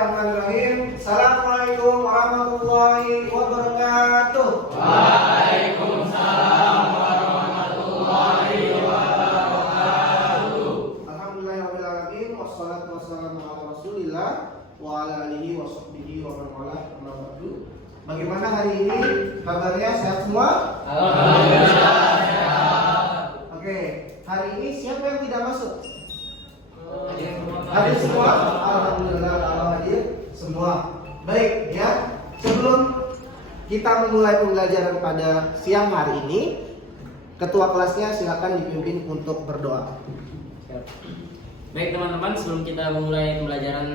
Bismillahirrahmanirrahim. Assalamualaikum warahmatullahi wabarakatuh. Waalaikumsalam warahmatullahi wabarakatuh. Alhamdulillahirabbil alamin wassalatu wassalamu ala Rasulillah wa ala alihi washabbihi wa man walah. Amma ba'du. Bagaimana hari ini? Kabarnya sehat semua? Alhamdulillah sehat. Oke, hari ini siapa yang tidak masuk? Hadir semua? Alhamdulillah, Allah hadir semua. Baik ya, sebelum kita memulai pembelajaran pada siang hari ini, ketua kelasnya silakan dipimpin untuk berdoa. Baik teman-teman, sebelum kita memulai pembelajaran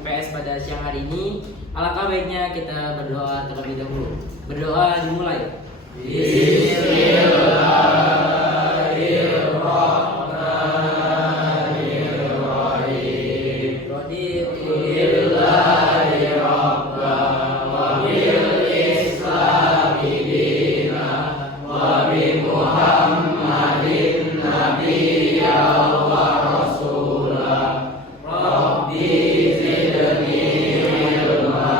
IPS pada siang hari ini, alangkah baiknya kita berdoa terlebih dahulu. Berdoa dimulai. Bismillahirrahmanirrahim. Raditu billahi rabban wa bil islami dinan wa bi Muhammadin nabiyyan wa rasulah. Rabbi zidni ilma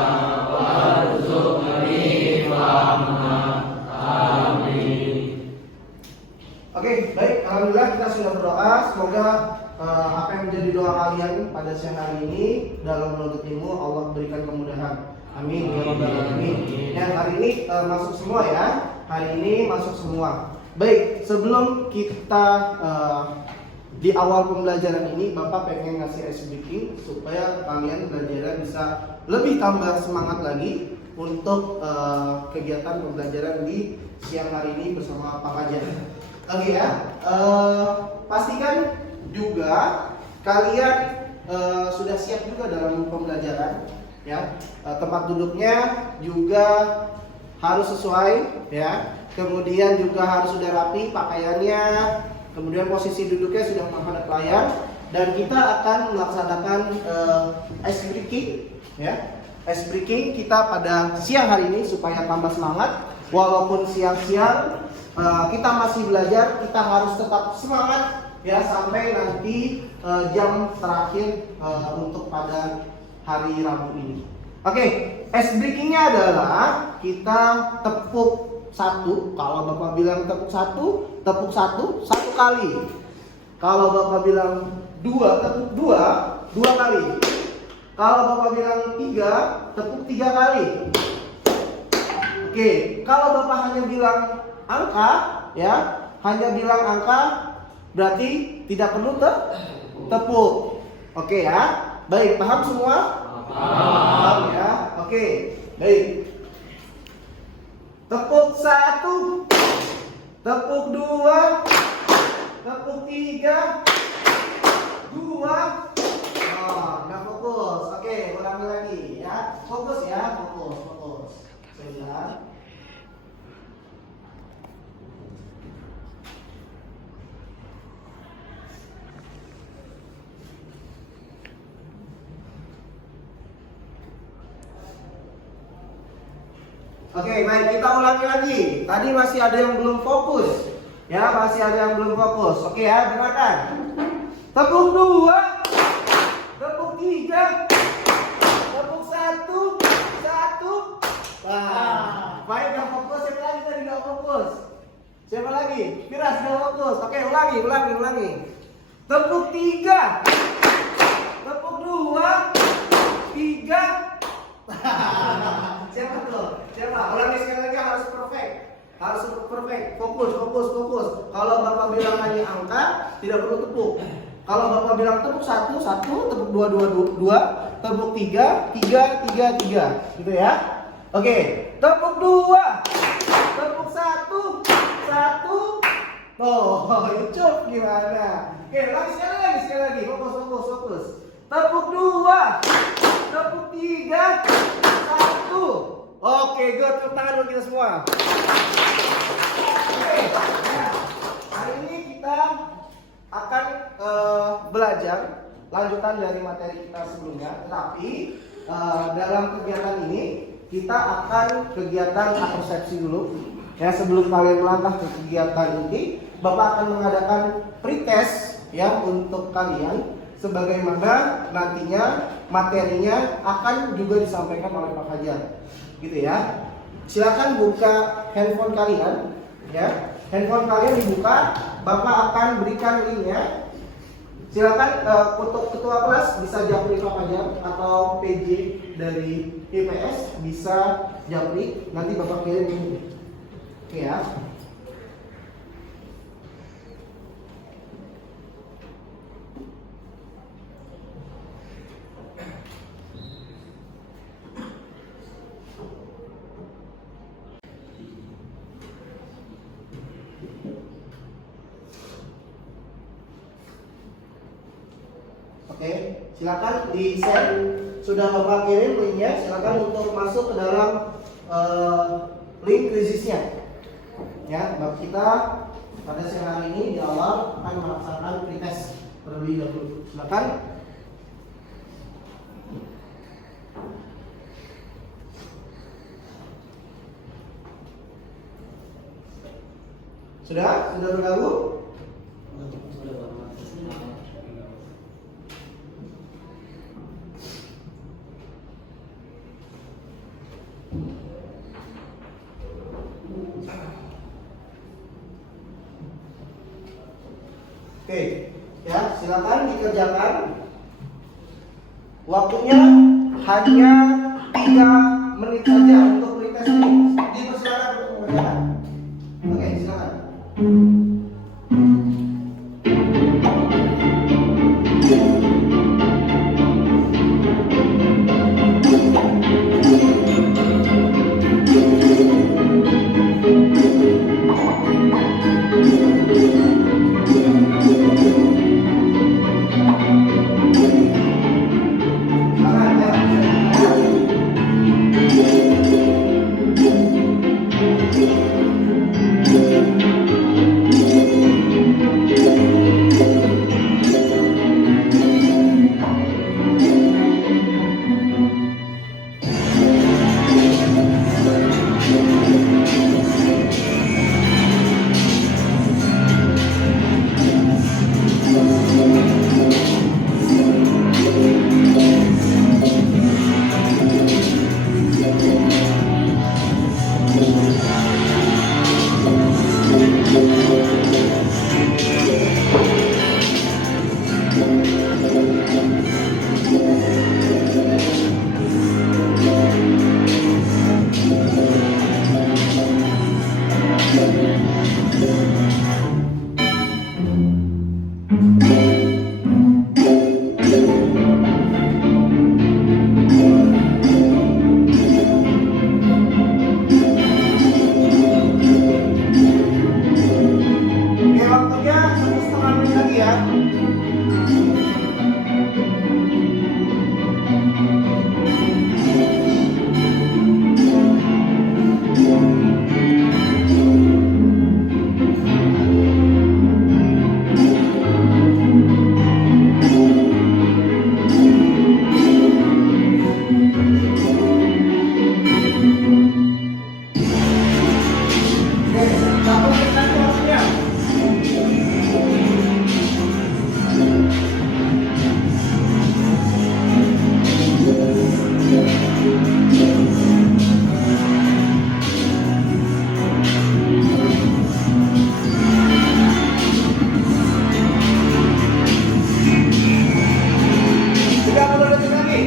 warzuqni fahma. Amin. Oke, baik. Alhamdulillah kita sudah berdoa. Semoga apa yang menjadi doa kalian pada siang hari ini dalam menuntut ilmu Allah berikan kemudahan. Amin ya rabbal alamin. Dan hari ini masuk semua ya. Hari ini masuk semua. Baik, sebelum kita di awal pembelajaran ini Bapak pengen ngasih ice breaking supaya kalian belajar bisa lebih tambah semangat lagi untuk kegiatan pembelajaran di siang hari ini bersama Pak Fajar. Oke ya, pastikan juga kalian sudah siap juga dalam pembelajaran ya. Tempat duduknya juga harus sesuai ya. Kemudian juga harus sudah rapi pakaiannya. Kemudian posisi duduknya sudah menghadap layar. Dan kita akan melaksanakan ice breaking ya. Ice breaking kita pada siang hari ini supaya tambah semangat. Walaupun siang-siang kita masih belajar, kita harus tetap semangat ya sampai nanti jam terakhir untuk pada hari Rabu ini. Oke, ice breakingnya adalah kita tepuk satu. Kalau Bapak bilang tepuk satu kali. Kalau Bapak bilang dua, tepuk dua kali. Kalau Bapak bilang tiga, tepuk tiga kali. Oke, kalau Bapak hanya bilang angka, ya, hanya bilang angka, berarti tidak perlu tepuk. Oke ya, baik, paham semua? Paham ya, oke, baik. Tepuk satu, tepuk dua, tepuk tiga, dua. Nggak fokus. Oke, ulangi lagi ya. Fokus ya, fokus. Sebentar. Oke, baik, kita ulangi lagi. Tadi masih ada yang belum fokus. Ya, masih ada yang belum fokus. Oke ya, dengarkan. Tepuk dua, tepuk tiga, tepuk satu. Wah, baik, gak fokus. Siapa lagi tadi gak fokus? Siapa lagi? Miras gak fokus. Oke, ulangi. Tepuk tiga, tepuk dua, tiga. Siapa tuh? Siapa? Ulangi sekali lagi, harus perfect. Fokus. Kalau Bapak bilang hanya angka, tidak perlu tepuk. Kalau Bapak bilang tepuk satu, tepuk dua, tepuk tiga. Gitu ya. Oke, tepuk dua, tepuk satu. Cukup gimana? Oke, ulangi sekali lagi. Fokus. Tepuk dua, tepuk tiga, satu. Oke, good. Tepuk tangan dulu kita semua. Oke, nah, hari ini kita akan belajar lanjutan dari materi kita sebelumnya. Tetapi dalam kegiatan ini kita akan kegiatan persepsi dulu. Ya, sebelum kalian melangkah ke kegiatan ini, Bapak akan mengadakan pretest ya untuk kalian sebagaimana nantinya materinya akan juga disampaikan oleh Pak Fajar, gitu ya. Silakan buka handphone kalian, ya. Handphone kalian dibuka, Bapak akan berikan linknya. Silakan untuk ketua kelas bisa japri Pak Fajar atau PJ dari IPS bisa japri. Nanti Bapak kirim ini, oke ya. Oke, silakan di share. Sudah Bapak kirim linknya. Silakan untuk masuk ke dalam link krisisnya. Ya, Bapak kita pada siang hari ini di awal akan melaksanakan pretest terlebih dahulu. Silakan. Sudah bergabung? Oke, ya silakan dikerjakan. Waktunya hanya 3 menit saja untuk pretest ini. Dipersilakan untuk mengerjakan. Oke, silakan. Oke, waktunya 1,5 menit lagi ya. Oke, 1 menit lagi waktunya. Tiga puluh detik lagi.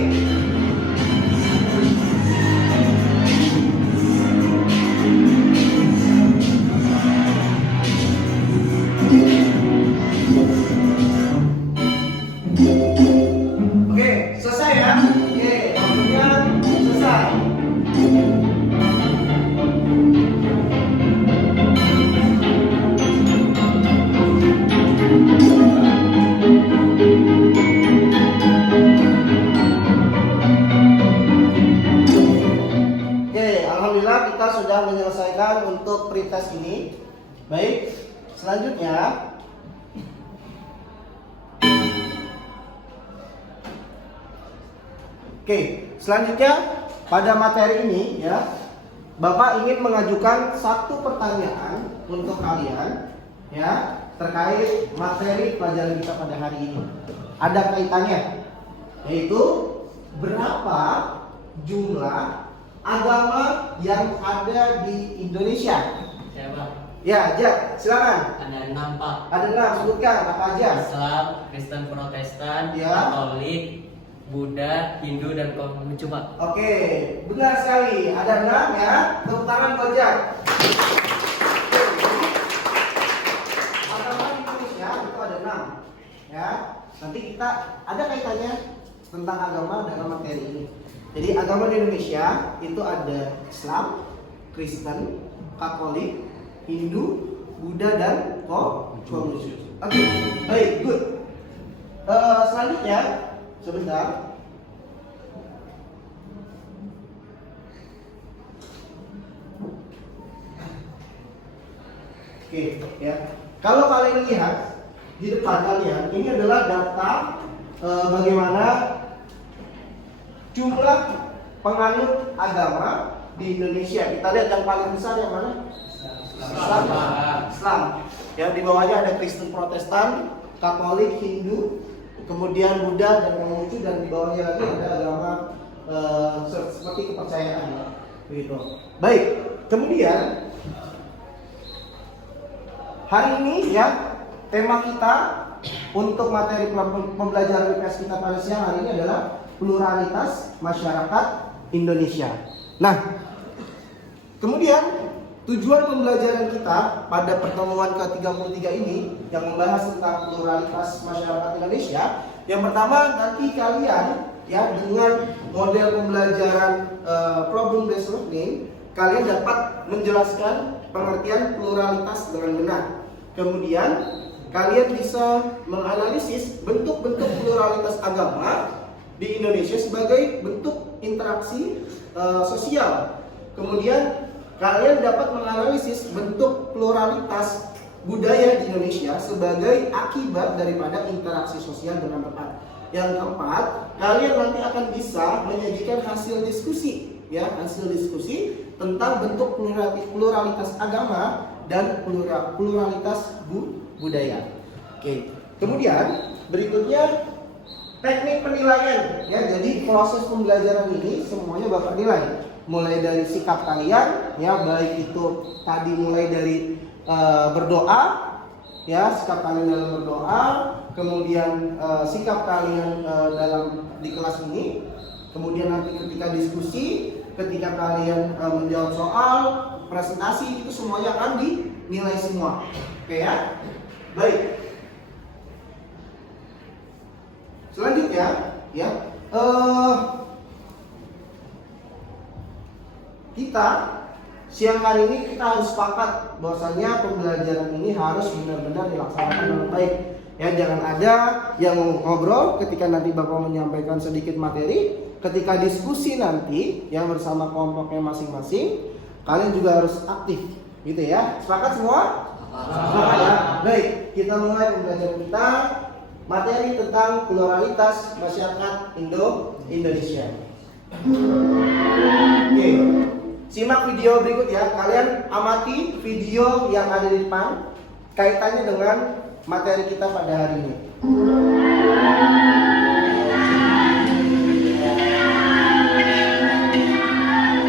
Oke, selesai ya. Oke, waktunya selesai. Oke, alhamdulillah kita sudah menyelesaikan untuk pretest ini. Baik, selanjutnya pada materi ini ya, Bapak ingin mengajukan satu pertanyaan untuk kalian ya terkait materi pelajaran kita pada hari ini. ada kaitannya, yaitu berapa jumlah agama yang ada di Indonesia? Siapa? Ya, Jak, silakan. Ada 6 Pak. Ada 6, sebutkan apa aja? Islam, Kristen, Protestan, Ya. Katolik, Buddha, Hindu, dan Konghucu Pak. Oke, benar sekali. Ada 6 ya. Tepuk tangan buat Jak. Agama di Indonesia itu ada 6 ya. Nanti kita ada kaitannya tentang agama dalam materi ini. Jadi agama di Indonesia itu ada Islam, Kristen, Katolik, Hindu, Buddha, dan Konghucu. Oke, baik, good. Selanjutnya, sebentar. Oke, ya. Kalau kalian lihat di depan kalian, ini adalah data bagaimana jumlah penganut agama di Indonesia. Kita lihat yang paling besar yang mana? Islam. Islam. Ya, di bawahnya ada Kristen, Protestan, Katolik, Hindu, kemudian Buddha dan Konghucu, dan di bawahnya lagi ada agama seperti kepercayaan ya. Begitu. Baik. Kemudian hari ini ya tema kita untuk materi pembelajaran IPS kita pada siang hari ini adalah pluralitas masyarakat Indonesia. Nah, kemudian tujuan pembelajaran kita pada pertemuan ke-33 ini yang membahas tentang pluralitas masyarakat Indonesia, yang pertama nanti kalian ya dengan model pembelajaran problem based learning, kalian dapat menjelaskan pengertian pluralitas dengan benar. Kemudian kalian bisa menganalisis bentuk-bentuk pluralitas agama di Indonesia sebagai bentuk interaksi sosial. Kemudian kalian dapat menganalisis bentuk pluralitas budaya di Indonesia sebagai akibat daripada interaksi sosial dengan tepat. Yang keempat, kalian nanti akan bisa menyajikan hasil diskusi, ya, hasil diskusi tentang bentuk pluralitas agama dan pluralitas budaya. Oke. Kemudian berikutnya teknik penilaian, ya. Jadi proses pembelajaran ini semuanya bakal nilai. Mulai dari sikap kalian, ya, baik itu tadi mulai dari berdoa, ya, sikap kalian dalam berdoa, kemudian sikap kalian dalam di kelas ini, kemudian nanti ketika diskusi, ketika kalian menjawab soal, presentasi, itu semuanya akan dinilai semua. Oke ya? Baik. Selanjutnya, ya, kita siang hari ini kita harus sepakat bahwasanya pembelajaran ini harus benar-benar dilaksanakan dengan baik. Ya, jangan ada yang ngobrol ketika nanti Bapak menyampaikan sedikit materi, ketika diskusi nanti yang bersama kelompoknya masing-masing, kalian juga harus aktif, gitu ya. Sepakat semua? Sepakat ya. Baik, kita mulai pembelajaran kita materi tentang pluralitas masyarakat Indonesia. Oke. Simak video berikut ya. Kalian amati video yang ada di depan kaitannya dengan materi kita pada hari ini.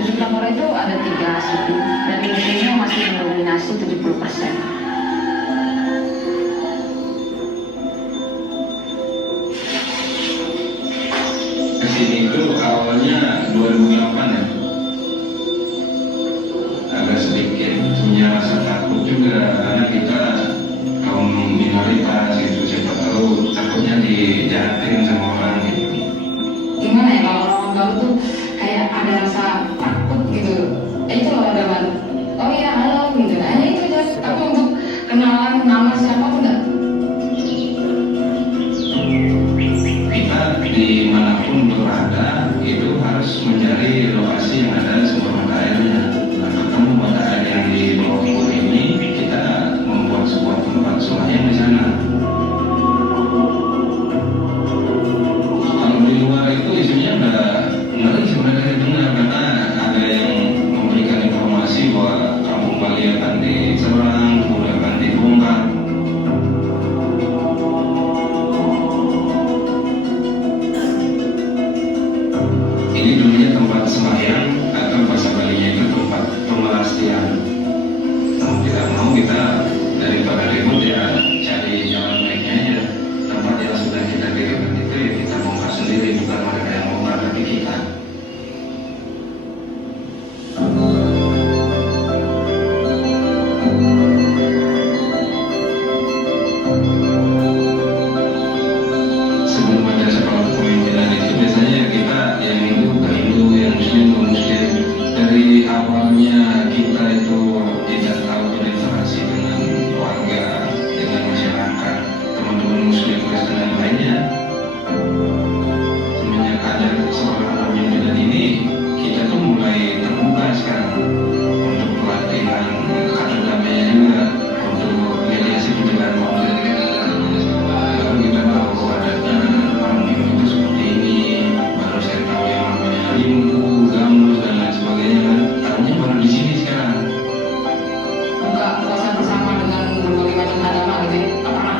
Di Timor itu ada 3 suku dan Muslimnya masih mendominasi 70%. Kesini itu awalnya 2008 ya. Agak sedikit punya rasa takut juga karena kita kaum minoritas gitu, siapa tahu takutnya dijahatin sama orang gitu. Gimana ya, kalau orang baru tuh kayak ada rasa takut gitu. Itu loh ada baru. Oh iya halo gitu. Hanya itu aja. Tapi untuk kenalan nama siapa tuh enggak. Kita dimanapun berada itu harus mencari lokasi yang ada sumber mata airnya. Nah, ketemu mata air yang di bawah pohon ini, kita membuat sebuah tempat sembahyang di sana. ini dulunya tempat sembahyang atau bahasa Balinya itu tempat pemelastian. Mau tidak mau kita daripada ribut ya cari jalan baiknya aja. Tempat yang sudah kita dirikan itu ya kita bongkar sendiri, bukan mereka yang bongkar tapi kita. Sebelum ada sekolah kepemimpinan itu biasanya kita yang Hindu ke Hindu, yang Muslim ke Muslim. Dari awalnya kita itu tidak tahu berinteraksi dengan warga, dengan masyarakat, teman-teman Muslim, Kristen dan lainnya. Semenjak ada sekolah kepemimpinan ini, kita tuh mulai terbuka sekarang untuk pelatihan kata damainya juga, untuk mediasi pencegahan konflik. Lalu kita tahu adatnya orang Hindu itu seperti ini, baru saya tahu yang namanya limbu, gamus dan lain sebagainya kan. Tahunya baru di sini sekarang. Buka puasa bersama dengan berbagai macam agama gitu ya, nggak pernah.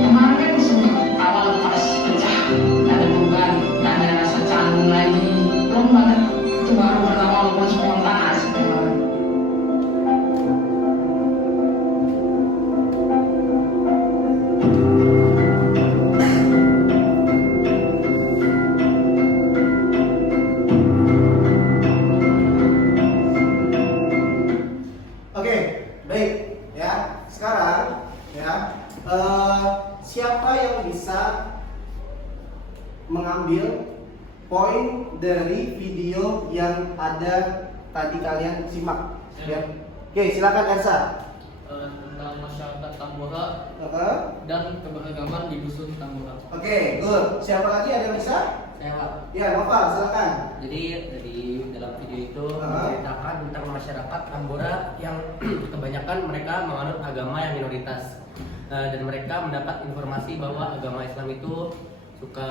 Kemarin kan sempat awal pas pecah, nggak ada beban, nggak ada rasa canggung lagi, belum banget. Itu baru pertama walaupun spontan asik banget. Oke, baik ya. Sekarang ya, siapa yang bisa mengambil poin dari video yang ada tadi kalian simak? Ya. Oke, silakan Ersa. Tentang masyarakat Tambora Oke, dan keberagaman di dusun Tambora. good. Siapa lagi ada yang bisa? Saya Ya, Noval, silakan. Jadi dari dalam video itu Ah. menceritakan tentang masyarakat Tambora yang kebanyakan mereka menganut agama yang minoritas. Dan mereka mendapat informasi bahwa agama Islam itu suka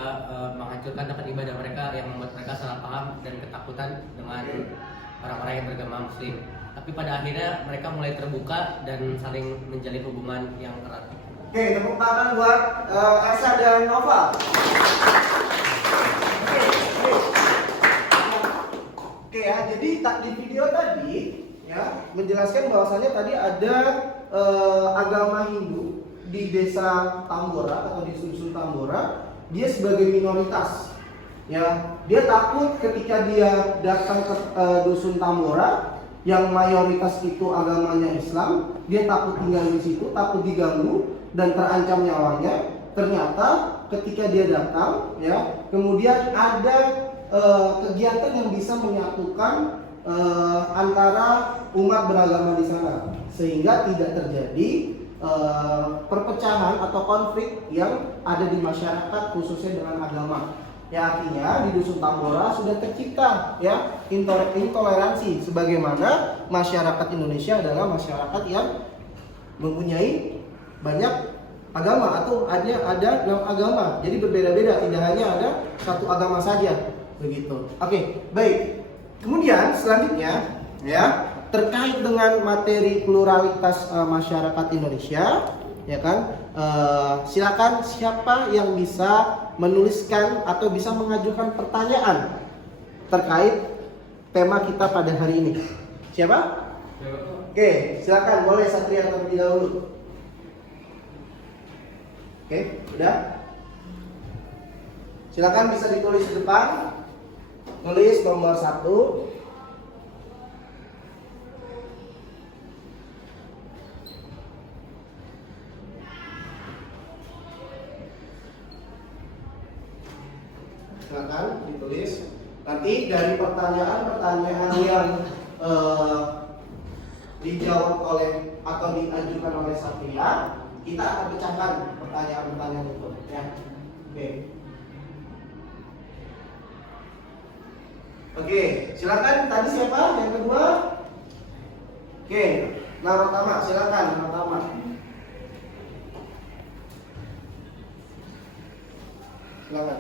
menghancurkan tempat ibadah mereka, yang membuat mereka salah paham dan ketakutan dengan orang-orang yang beragama Muslim. Tapi pada akhirnya mereka mulai terbuka dan saling menjalin hubungan yang erat. Oke, tepuk tangan buat Ersa dan Noval. Oke ya, jadi di video tadi ya menjelaskan bahwasannya tadi ada agama Hindu di desa Tambora atau di dusun Tambora, dia sebagai minoritas. Ya, dia takut ketika dia datang ke dusun Tambora yang mayoritas itu agamanya Islam, dia takut tinggal di situ, takut diganggu dan terancam nyawanya. Ternyata ketika dia datang, ya, kemudian ada kegiatan yang bisa menyatukan antara umat beragama di sana, sehingga tidak terjadi perpecahan atau konflik yang ada di masyarakat khususnya dengan agama. Ya, artinya di dusun Tambora sudah tercipta ya intoleransi, sebagaimana masyarakat Indonesia adalah masyarakat yang mempunyai banyak agama atau ada 6 agama. Jadi berbeda-beda, tidak hanya ada satu agama saja begitu. Oke, baik. Kemudian selanjutnya ya terkait dengan materi pluralitas masyarakat Indonesia, ya kan? Silakan siapa yang bisa menuliskan atau bisa mengajukan pertanyaan terkait tema kita pada hari ini. Siapa? Oke, silakan, boleh Satria terlebih dahulu. Oke, udah. Silakan bisa ditulis di depan. Tulis nomor 1. Silakan ditulis. Nanti dari pertanyaan-pertanyaan yang dijawab oleh atau diajukan oleh Satria, kita akan pecahkan pertanyaan-pertanyaan itu ya. Oke, silakan. Tadi siapa? Yang kedua? Oke, Narotama, silakan Narotama. Silakan.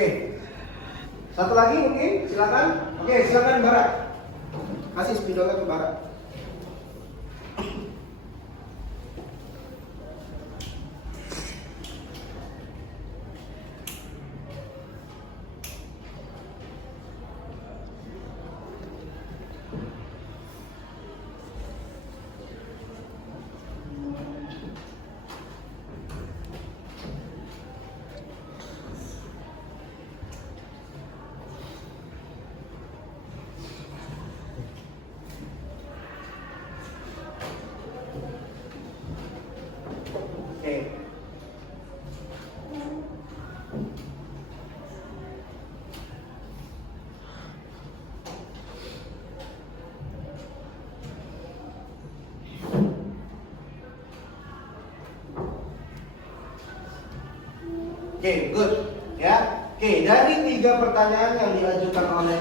Oke. Satu lagi mungkin, silakan. Oke, silakan Barat. Kasih spidolnya ke Barat. Oke. Oke, good. Ya. Oke, dari 3 pertanyaan yang diajukan oleh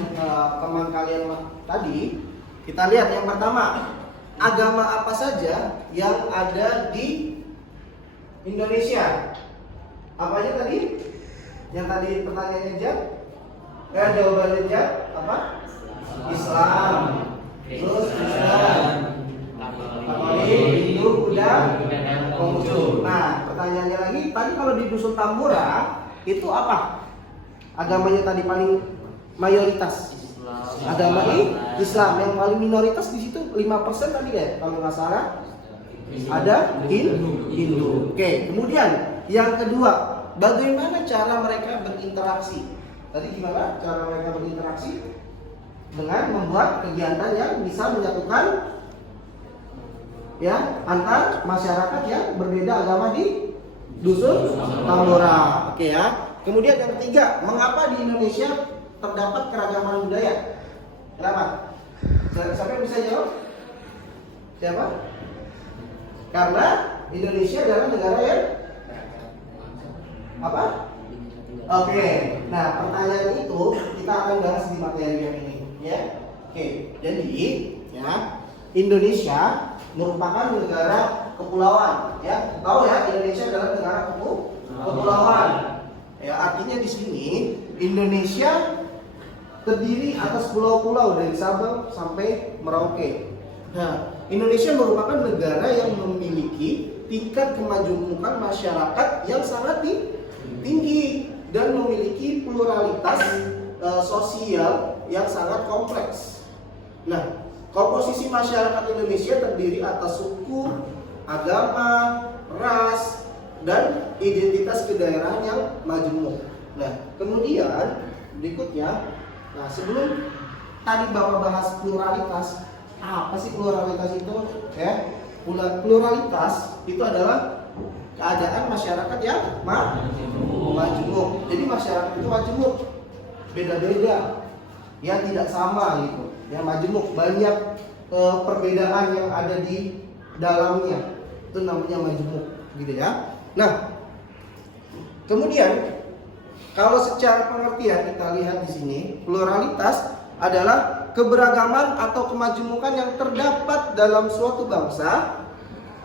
teman kalian tadi, kita lihat yang pertama, agama apa saja yang ada di Indonesia? Apa aja tadi? Yang tadi pertanyaannya Jam? Jawabannya Jam apa? Islam. Terus Islam. Katolik, Hindu, Buddha, Konghucu. Nah, pertanyaannya lagi, tadi kalau di Dusun Tambora itu apa? Agamanya tadi paling mayoritas. Agama Islam, yang paling minoritas di situ 5% tadi ya, kalau nggak salah. Ada Hindu. Oke, kemudian yang kedua, bagaimana cara mereka berinteraksi? Tadi gimana cara mereka berinteraksi? Dengan membuat kegiatan yang bisa menyatukan ya antar masyarakat yang berbeda agama di Dusun Tambora. Oke ya. Kemudian yang ketiga, mengapa di Indonesia terdapat keragaman budaya? Kenapa? Siapa yang bisa jawab? Siapa? Karena Indonesia adalah negara yang apa? Oke. Nah, pertanyaan itu kita akan bahas di materi yang ini, ya. Oke. Jadi, ya, Indonesia merupakan negara kepulauan, ya. Tahu ya, Indonesia adalah negara kepulauan. Ya, artinya di sini Indonesia terdiri atas pulau-pulau dari Sabang sampai Merauke. Nah, Indonesia merupakan negara yang memiliki tingkat kemajuan masyarakat yang sangat tinggi dan memiliki pluralitas sosial yang sangat kompleks. Nah, komposisi masyarakat Indonesia terdiri atas suku, agama, ras, dan identitas kedaerahan yang majemuk. Nah, kemudian berikutnya, nah sebelum tadi Bapak bahas pluralitas, apa sih pluralitas itu? Ya, pluralitas itu adalah keadaan masyarakat yang majemuk. Jadi masyarakat itu majemuk, beda-beda, ya tidak sama gitu. Ya majemuk, banyak perbedaan yang ada di dalamnya, itu namanya majemuk, gitu ya. Nah, kemudian kalau secara pengertian kita lihat di sini, pluralitas adalah keberagaman atau kemajemukan yang terdapat dalam suatu bangsa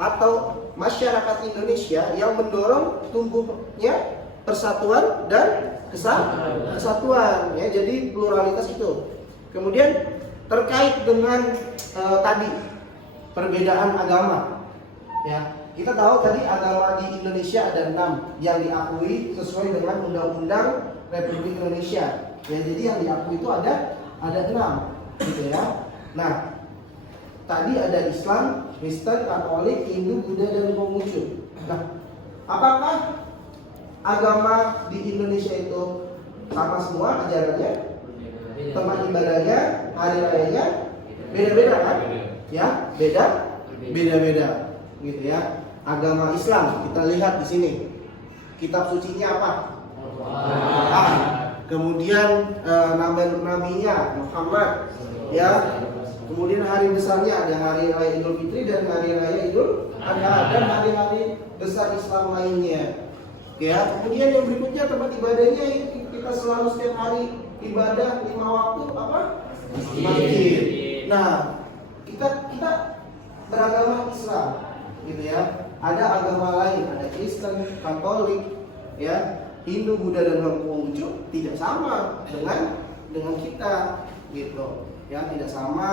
atau masyarakat Indonesia yang mendorong tumbuhnya persatuan dan kesatuan, ya. Jadi pluralitas itu. Kemudian terkait dengan tadi perbedaan agama, ya. Kita tahu tadi agama di Indonesia ada 6 yang diakui sesuai dengan Undang-Undang Republik Indonesia. Ya, jadi yang diakui itu ada 6, gitu ya. Nah, tadi ada Islam, Kristen, Katolik, Hindu, Buddha, dan Konghucu. Nah, apakah agama di Indonesia itu sama semua ajarannya? Tempat ibadahnya, hari rayanya beda-beda kan? Ya, beda-beda, gitu ya. Agama Islam kita lihat di sini, kitab sucinya apa? Al-Quran. Kemudian nabinya Muhammad, ya. Kemudian hari besarnya ada hari raya Idul Fitri dan hari raya Idul Adha dan hari-hari besar Islam lainnya. Ya, kemudian yang berikutnya tempat ibadahnya kita selalu setiap hari ibadah 5 waktu apa? Masjid. Nah, kita beragama Islam, gitu ya. Ada agama lain, ada Kristen, Katolik, ya. Hindu, Buddha dan Konghucu tidak sama dengan kita gitu ya, tidak sama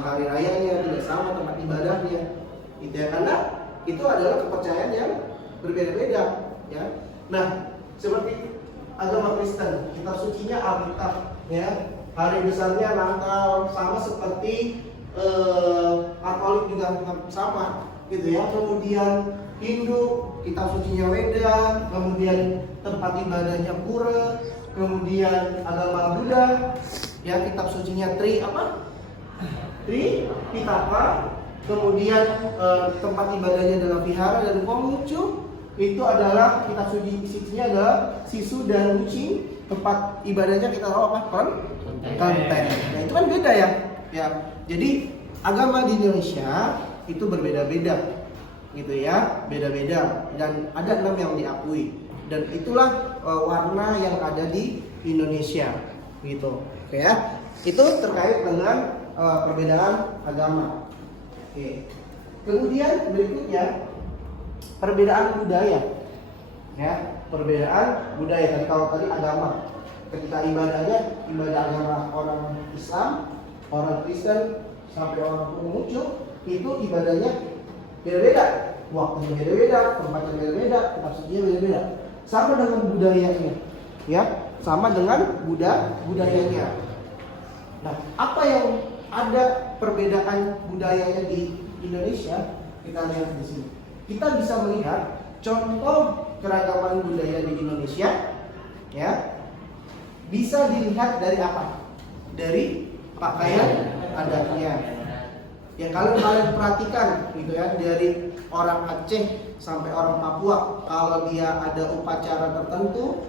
hari rayanya, tidak sama tempat ibadahnya gitu ya, karena itu adalah kepercayaan yang berbeda-beda ya. Nah, seperti agama Kristen, kitab sucinya Alkitab ya, hari besarnya Natal, sama seperti Katolik juga sama gitu ya. Kemudian Hindu, kitab sucinya Weda, kemudian tempat ibadahnya Pura, kemudian agama Buddha ya, kitab sucinya Tripitaka, kemudian tempat ibadahnya adalah vihara, dan Konghucu itu adalah kitab sucinya adalah Sisu dan Wuxi, tempat ibadahnya kita tahu apa? Kelenteng. Nah, itu kan beda ya. Ya. Jadi agama di Indonesia itu berbeda-beda gitu ya, beda-beda, dan ada 6 yang diakui, dan itulah warna yang ada di Indonesia gitu. Oke ya. Itu terkait dengan perbedaan agama. Oke. Kemudian berikutnya perbedaan budaya. Ya, perbedaan budaya. Kalau tadi agama, ketika ibadahnya ibadah agama orang Islam, orang Kristen sampai orang Konghucu, itu ibadahnya beda-beda, waktunya beda-beda, tempatnya beda-beda, tafsirnya beda-beda. Sama dengan budayanya, ya, sama dengan budayanya. Nah, apa yang ada perbedaan budayanya di Indonesia? Kita lihat di sini. Kita bisa melihat contoh keragaman budaya di Indonesia, ya, bisa dilihat dari apa? Dari pakaian adatnya. Ya, kalau kalian perhatikan gitu ya, dari orang Aceh sampai orang Papua, kalau dia ada upacara tertentu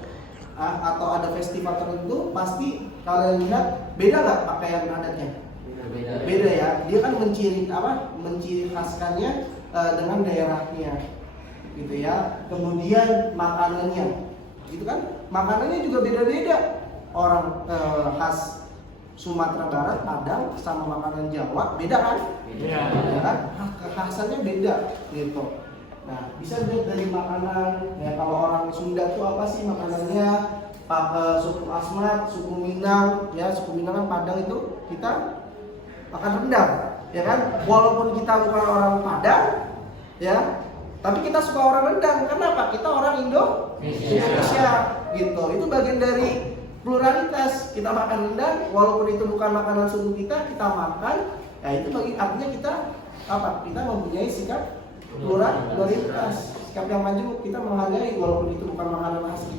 atau ada festival tertentu, pasti kalian lihat beda nggak pakaian adatnya? Beda ya. Dia kan menciri khaskannya dengan daerahnya, gitu ya. Kemudian makanannya, gitu kan? Makanannya juga beda-beda. Orang khas Sumatera Barat, Padang sama makanan Jawa beda kan? Beda. Ya kan? Kekhasannya beda gitu. Nah, bisa dilihat dari makanan. Ya, kalau orang Sunda tuh apa sih makanannya? Suku Asmat, suku Minang, ya suku Minang kan Padang itu kita makan rendang, ya kan? Walaupun kita bukan orang Padang, ya, tapi kita suka orang rendang. Kenapa? Kita orang Indonesia, gitu. Itu bagian dari pluralitas. Kita makan rendang, walaupun itu bukan makanan suku kita makan. Ya, itu artinya kita apa? Kita mempunyai sikap pluralitas, sikap yang maju. Kita menghargai walaupun itu bukan makanan khas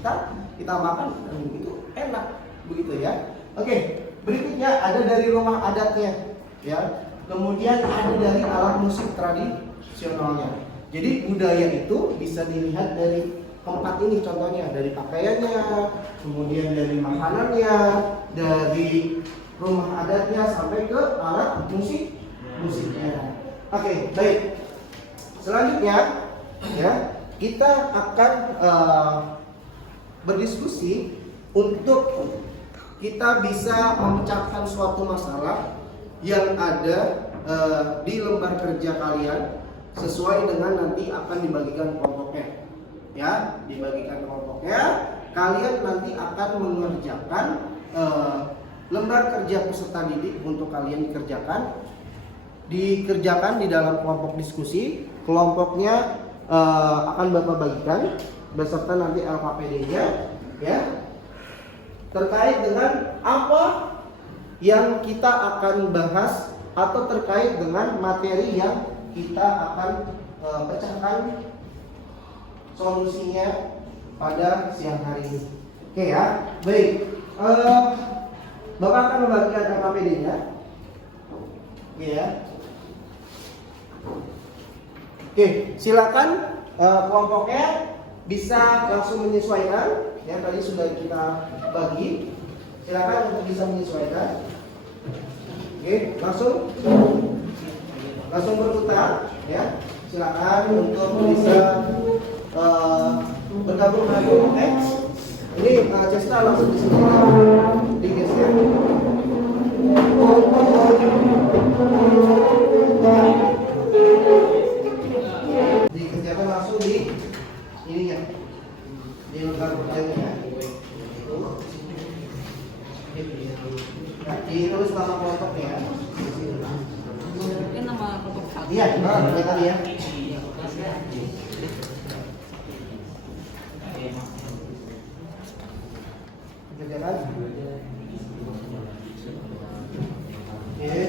kita makan, dan itu enak, begitu ya. Oke, berikutnya ada dari rumah adatnya, ya. Kemudian ada dari alat musik tradisionalnya. Jadi budaya itu bisa dilihat dari keempat ini, contohnya dari pakaiannya, kemudian dari makanannya, dari rumah adatnya sampai ke alat musiknya. Oke, baik. Selanjutnya, ya, kita akan berdiskusi untuk kita bisa memecahkan suatu masalah yang ada di lembar kerja kalian sesuai dengan nanti akan dibagikan kelompoknya. Ya, dibagikan kelompoknya, kalian nanti akan mengerjakan lembar kerja peserta didik untuk kalian dikerjakan di dalam kelompok diskusi. Kelompoknya akan Bapak bagikan beserta nanti LKPD-nya, ya, terkait dengan apa yang kita akan bahas atau terkait dengan materi yang kita akan pecahkan solusinya pada siang hari ini. Oke ya, baik. Bapak akan membagikan LKPD-nya, ya. Oke, silakan kelompoknya bisa langsung menyesuaikan. Ya, tadi sudah kita bagi. Silakan untuk bisa menyesuaikan. Oke, langsung berputar. Ya, silakan untuk bisa bergabung dengan kelompok X. Ini Cesta langsung di sini digeser. Dikerjakan langsung di ininya, di lembar Nah, ditulis nama kelompoknya ya. Ini nama kelompok satu. Iya, benar tadi ya. Kerjakan. Oke.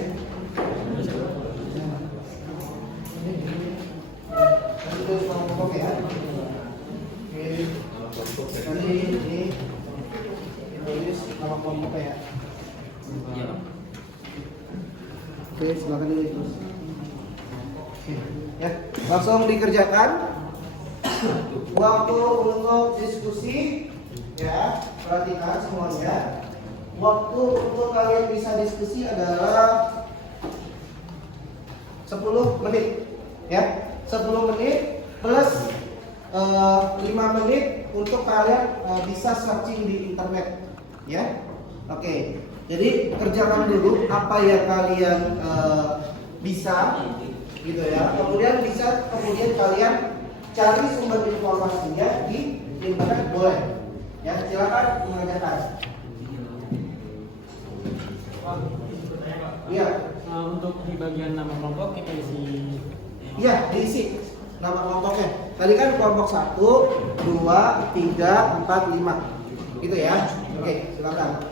Tulis nama kelompok ya. Oke. Nanti ini ditulis nama kelompoknya ya. Iya, Pak. Oke, silakan ditulis. Oke, ya, langsung dikerjakan. Waktu untuk diskusi, ya, perhatikan semuanya. Waktu untuk kalian bisa diskusi adalah 10 menit, ya, 10 menit plus 5 menit untuk kalian bisa searching di internet, ya. Oke, jadi kerjakan dulu apa yang kalian bisa, gitu ya. Kemudian kalian cari sumber informasinya di internet boleh, ya. Silakan mengerjakan. Iya. Untuk di bagian nama kelompok kita isi. Iya, diisi nama kelompoknya. Tadi kan kelompok 1, 2, 3, 4, 5. Gitu ya. Oke, silakan.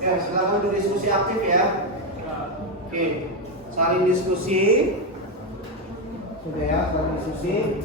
Ya, silakan berdiskusi aktif ya. Oke, saling diskusi. Sudah ya, saling diskusi.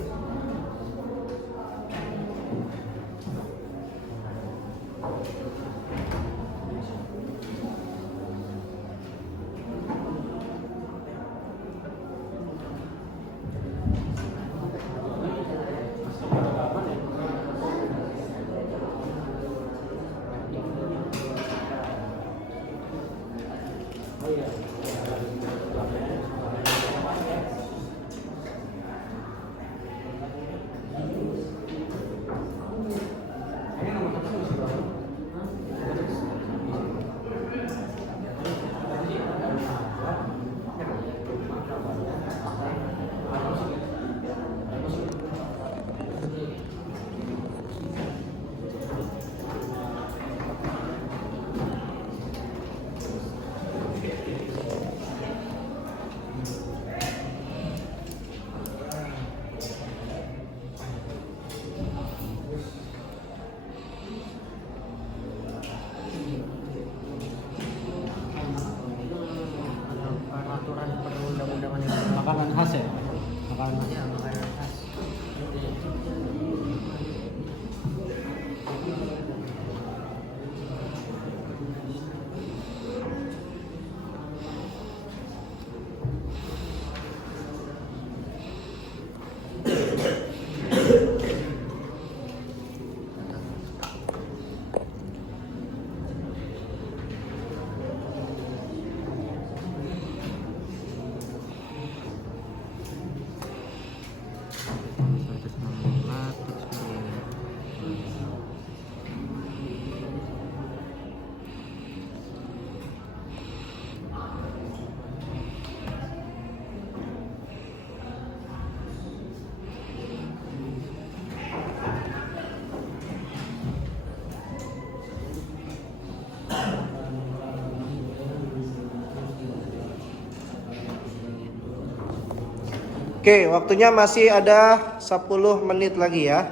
Oke, waktunya masih ada 10 menit lagi ya.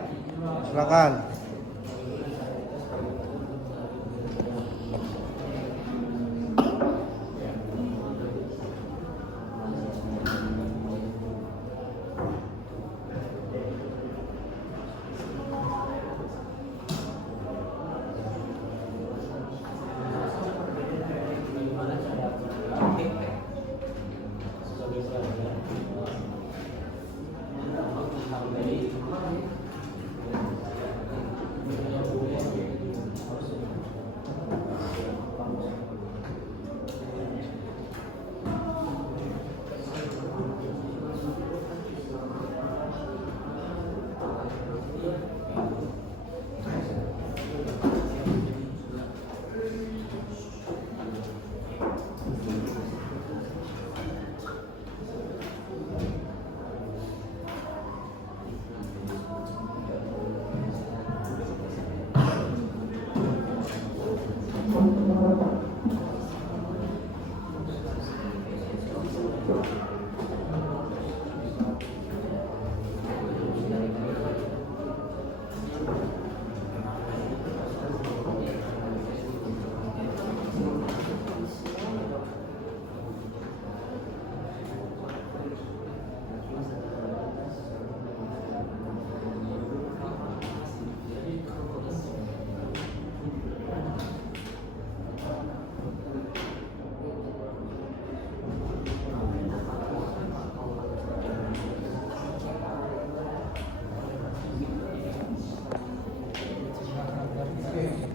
Silakan.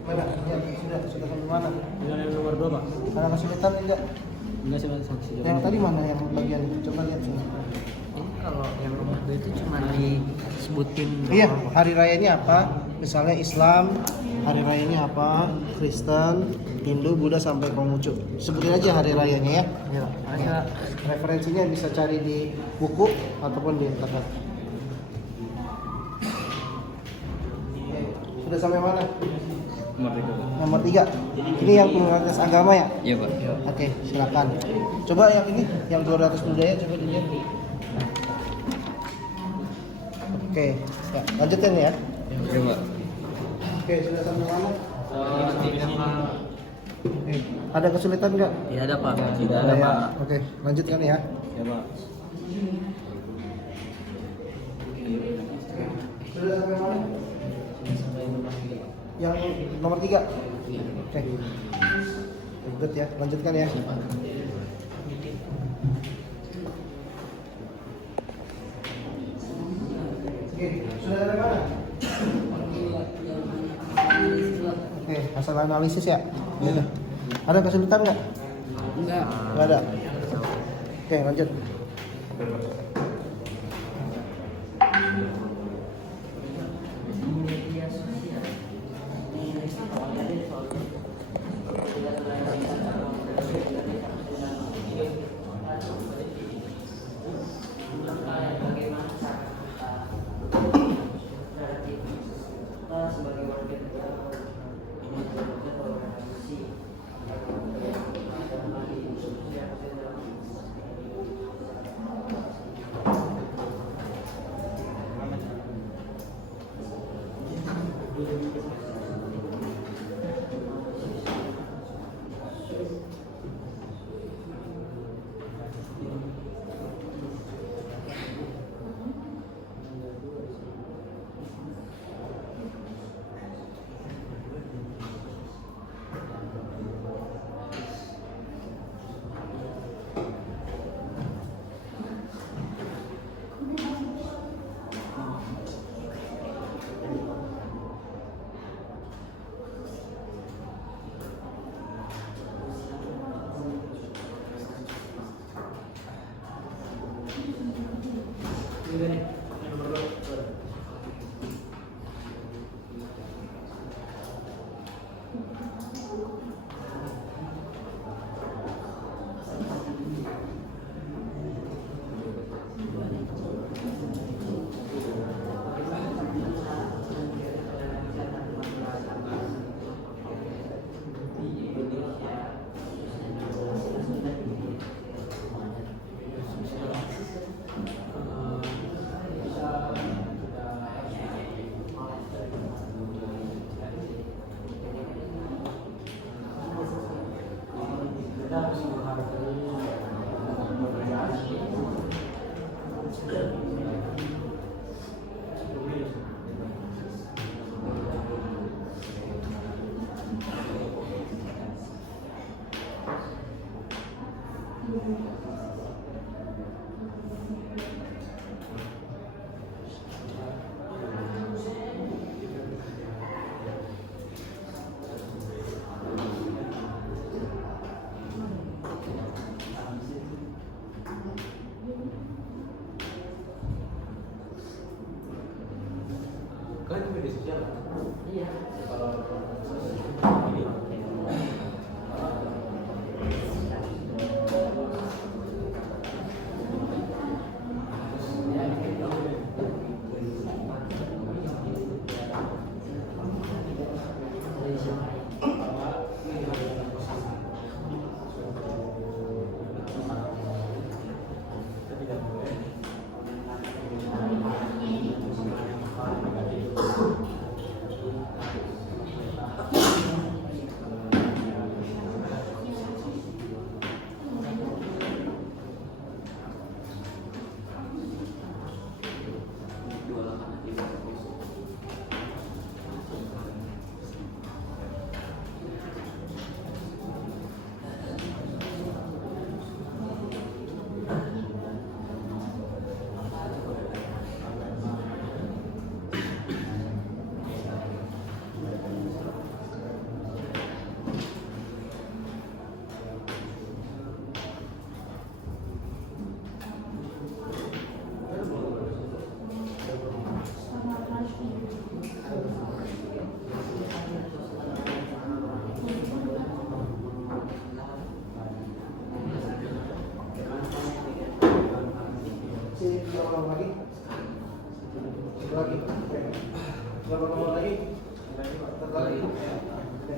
Mana? Ya, sudah sampai mana? Yang nomor 2 Pak. Ada kesulitan tidak? Enggak sih saksi. Yang tadi mana yang bagian itu? Coba lihat sini. Ini kalau yang nomor 2 itu cuma disebutin Iya, hari rayanya apa? Misalnya Islam, hari rayanya apa? Kristen, Hindu, Buddha sampai Konghucu. Sebutin aja hari rayanya ya. Ya, Ya. Referensinya bisa cari di buku ataupun di internet. Sudah sampai mana? Nomor 3. Ini yang pluralitas agama ya? Iya Pak. Oke, silakan. Coba yang ini, yang pluralitas budaya coba dilihat. Oke, ya, lanjutin ya. Iya Pak. Oke, sudah sampai mana? Oke, ada kesulitan nggak? Tidak ada Pak. Tidak ada Ya. Pak. Oke, lanjutkan ya. Iya Pak. Sudah sampai mana? Yang nomor 3. Oke. Good ya, lanjutkan ya. Oke, sudah sampai mana? Oke, hasil analisis ya. Ya. Ada kesulitan nggak? Enggak. Nggak ada. Oke, lanjut. Kalian di media sosial? Iya. Sini berapa nomor lagi? Satu lagi. Oke. Berapa nomor lagi? Satu lagi. Oke.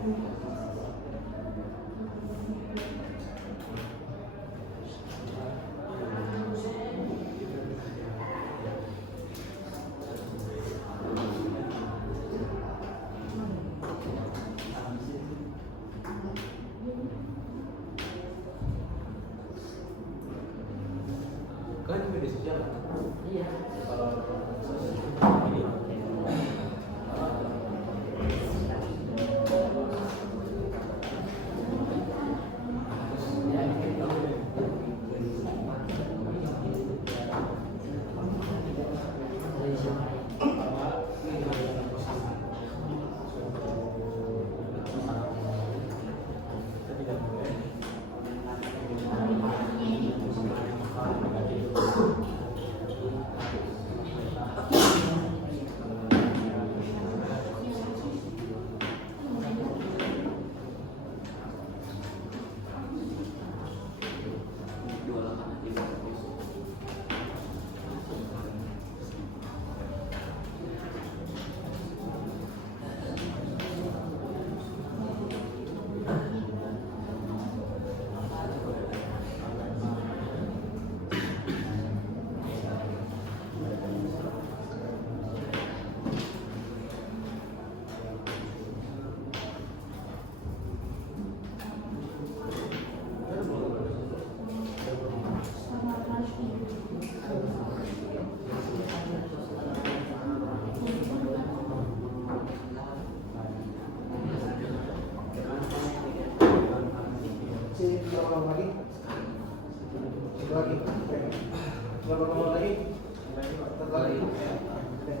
Kalian di media sosial? Iya. Kalau ini Berapa lama lagi? Satu lagi. Oke. Berapa lama lagi? Satu lagi. Oke.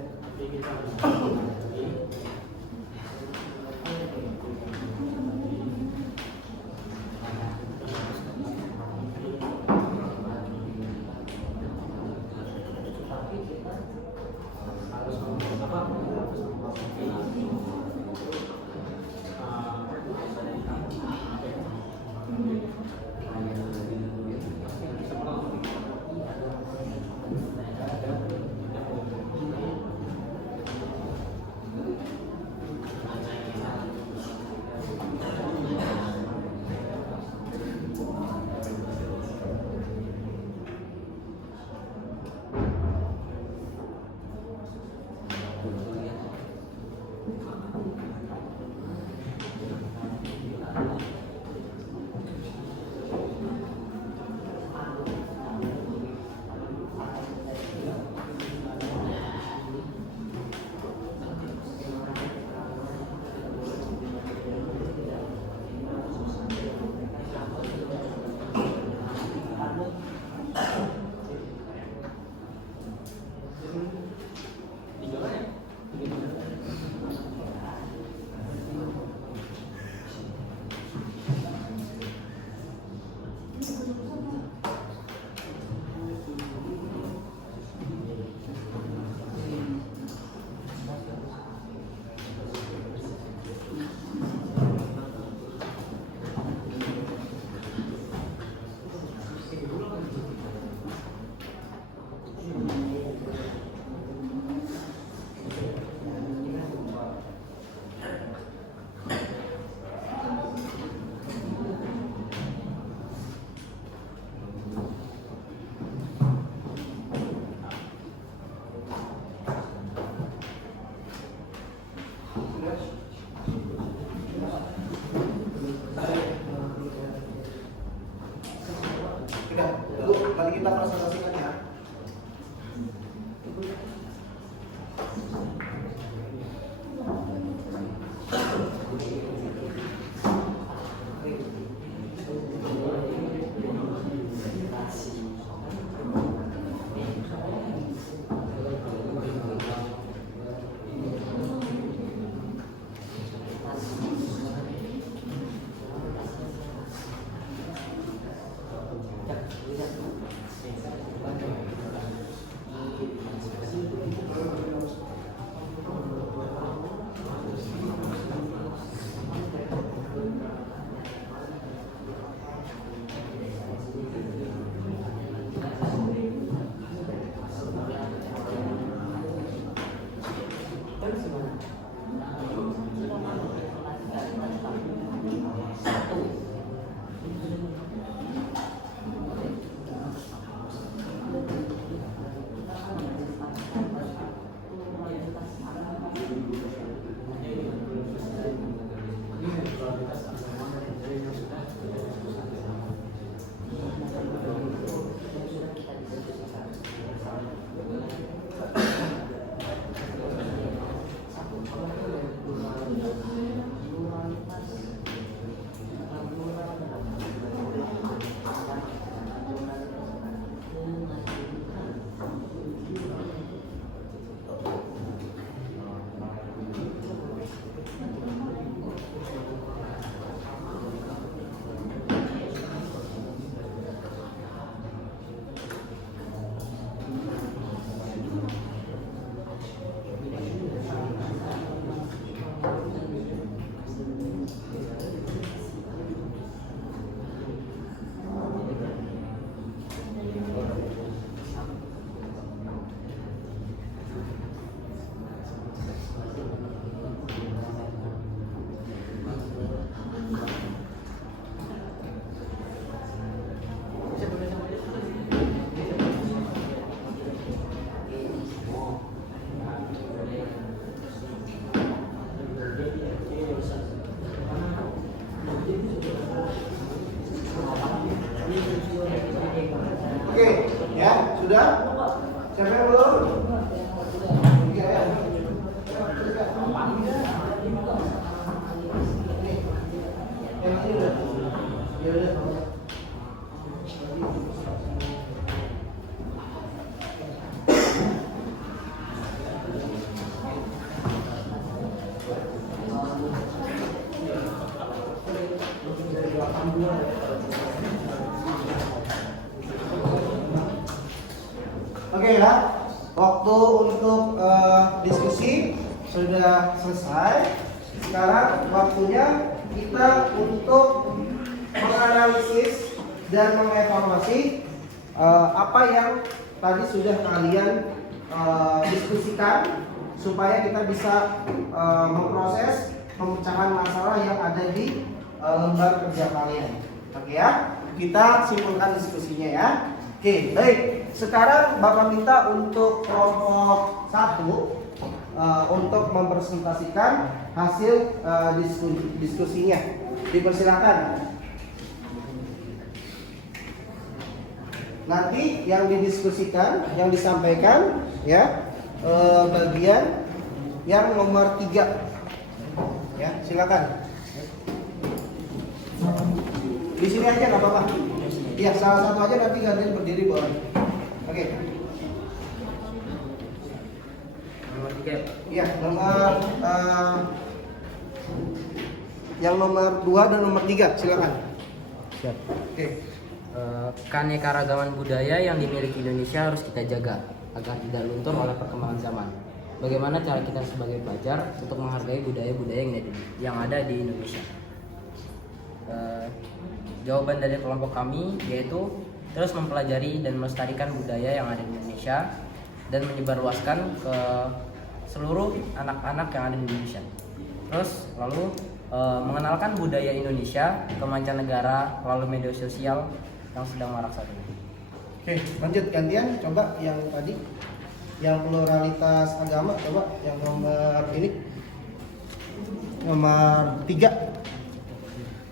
sudah? Siapa yang belum? Tiga ya. Yang ini udah. Ya udah. Oke ya, waktu untuk diskusi sudah selesai. Sekarang waktunya kita untuk menganalisis dan mengevaluasi apa yang tadi sudah kalian diskusikan supaya kita bisa memproses pemecahan masalah yang ada di lembar kerja kalian. Oke ya, kita simpulkan diskusinya ya. Oke, baik. Sekarang Bapak minta untuk kelompok 1 untuk mempresentasikan hasil diskusinya. Dipersilakan. Nanti yang didiskusikan, yang disampaikan ya bagian yang nomor 3. Ya, silakan. Di sini aja nggak apa-apa. Iya, salah satu aja nanti gantian berdiri boleh. Oke. Nomor 3. Iya, yang nomor 2 dan nomor 3, silakan. Siap. Oke. Keanekaragaman budaya yang dimiliki Indonesia harus kita jaga agar tidak luntur oleh perkembangan zaman. Bagaimana cara kita sebagai pelajar untuk menghargai budaya-budaya yang ada di Indonesia? Jawaban dari kelompok kami yaitu terus mempelajari dan melestarikan budaya yang ada di Indonesia dan menyebarluaskan ke seluruh anak-anak yang ada di Indonesia. Terus lalu mengenalkan budaya Indonesia ke mancanegara melalui media sosial yang sedang marak saat ini. Oke, lanjut gantian. Coba yang tadi, yang pluralitas agama, coba yang nomor ini, nomor 3.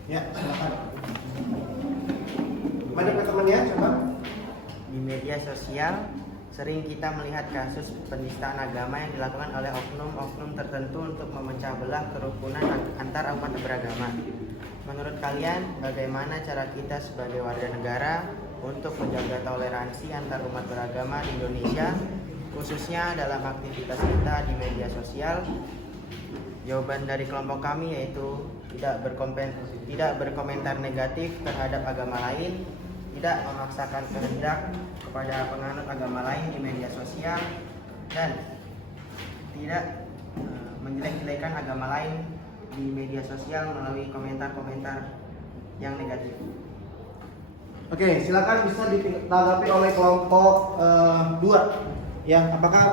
Ya, silakan. Mana teman-temannya, coba. Di media sosial sering kita melihat kasus penistaan agama yang dilakukan oleh oknum-oknum tertentu untuk memecah belah kerukunan antar umat beragama. Menurut kalian, bagaimana cara kita sebagai warga negara untuk menjaga toleransi antar umat beragama di Indonesia, khususnya dalam aktivitas kita di media sosial? Jawaban dari kelompok kami yaitu tidak berkomentar negatif terhadap agama lain, tidak memaksakan kehendak kepada penganut agama lain di media sosial, dan tidak menjelek-jelekan agama lain di media sosial melalui komentar-komentar yang negatif. Oke, silakan bisa ditanggapi oleh kelompok 2. Ya, apakah